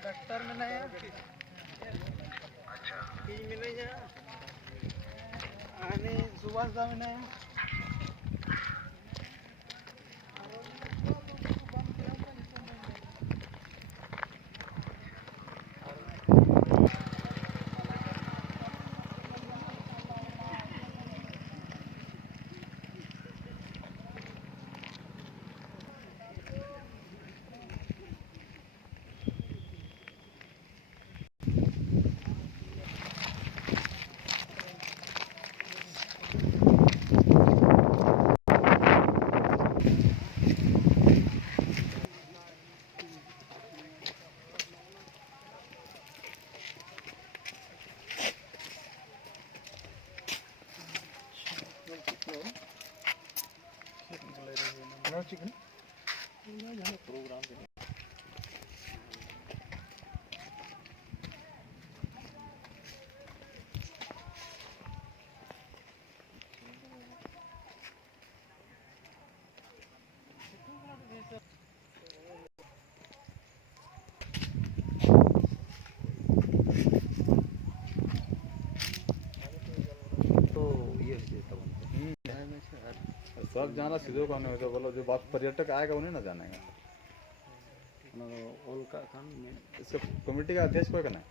doctor में नहीं है आणि सुभाष दा में नहीं है चिकन प्रोग्राम सब जाना सीधे कौन है तो बोलो जो बात पर्यटक आएगा उन्हें ना जानेगा इसका कमेटी का अध्यक्ष कोई करना है